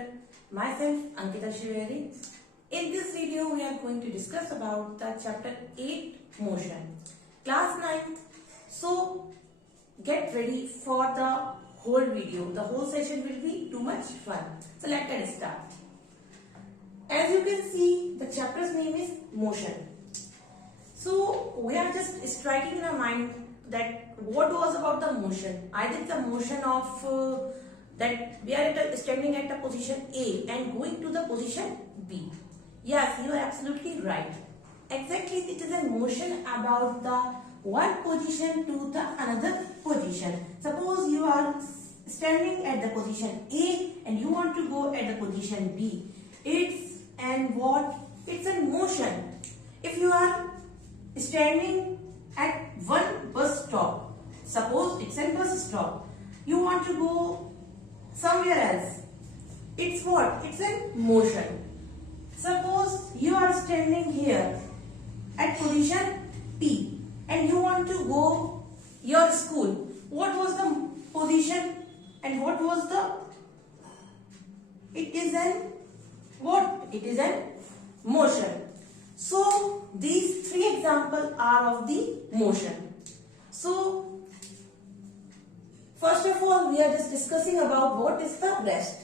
lecture. Myself, Ankita Shiveri. In this video, we are going to discuss about the chapter 8 motion, class 9th. So, get ready for the whole video. The whole session will be too much fun. So, let's get start. As you can see, the chapter's name is motion. So, we are just striking in our mind that what was about the motion. Either the motion of that we are standing at the position A and going to the position B. Yes, you are absolutely right. Exactly, it is a motion about the one position to the another position. Suppose you are standing at the position A and you want to go at the position B. It's a motion. If you are standing at one bus stop, suppose it's a bus stop, you want to go somewhere else. It's what? It's a motion. Suppose you are standing here at position P and you want to go your school. What was the position and what was the? It is an what? It is a motion. So these three examples are of the motion. So first of all, we are just discussing about what is the rest.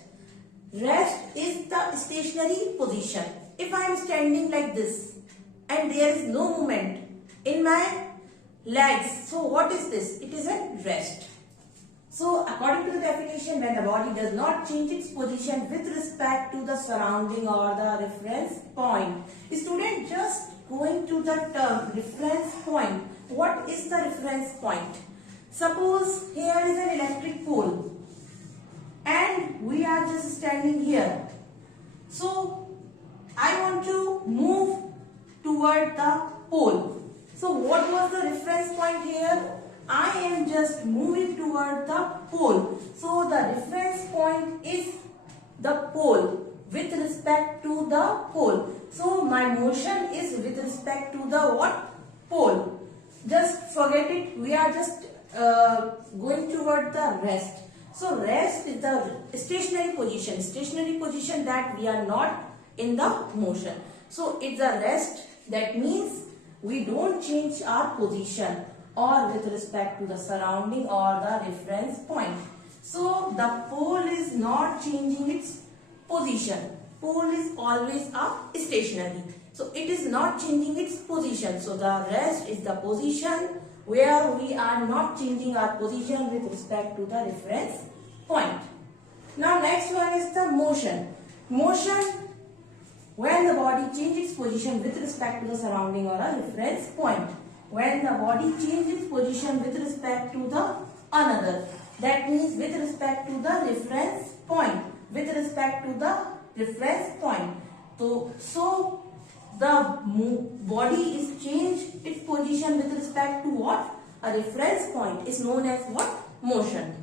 Rest is the stationary position. If I am standing like this and there is no movement in my legs, so what is this? It is a rest. So according to the definition, when the body does not change its position with respect to the surrounding or the reference point. Student, just going to the term reference point. What is the reference point? Suppose here is an electric pole and we are just standing here. So I want to move toward the pole. So what was the reference point here? I am just moving toward the pole. So the reference point is the pole with respect to the pole. So my motion is with respect to the what? Pole. Just forget it. We are just going toward the rest. So rest is the stationary position. Stationary position that we are not in the motion. So it's a rest. That means we don't change our position or with respect to the surrounding or the reference point. So the pole is not changing its position. Pole is always a stationary. So it is not changing its position. So the rest is the position where we are not changing our position with respect to the reference point. Now next one is the motion. Motion when the body changes its position with respect to the surrounding or a reference point. When the body changes its position with respect to the another. That means with respect to the reference point. With respect to the reference point. So the body is changed its position with respect to what? A reference point is known as what? Motion.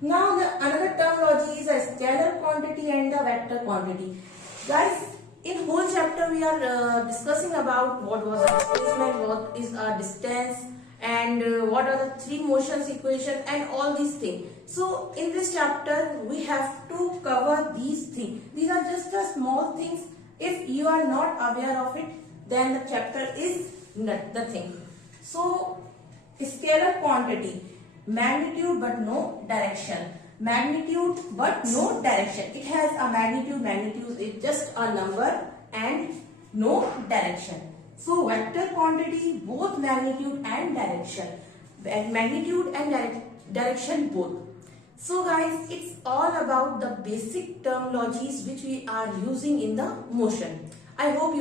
Now another terminology is a scalar quantity and a vector quantity. Guys, in whole chapter we are discussing about what was a displacement, what is a distance, and what are the three motions equation and all these things. So in this chapter we have to cover these things. These are just the small things. If you are not aware of it, then the chapter is not the thing. So scalar quantity, magnitude but no direction. Magnitude but no direction. It has a magnitude. Magnitude is just a number and no direction. So vector quantity, both magnitude and direction. Magnitude and direction both. So guys, it's all about the basic terminologies which we are using in the motion. I hope you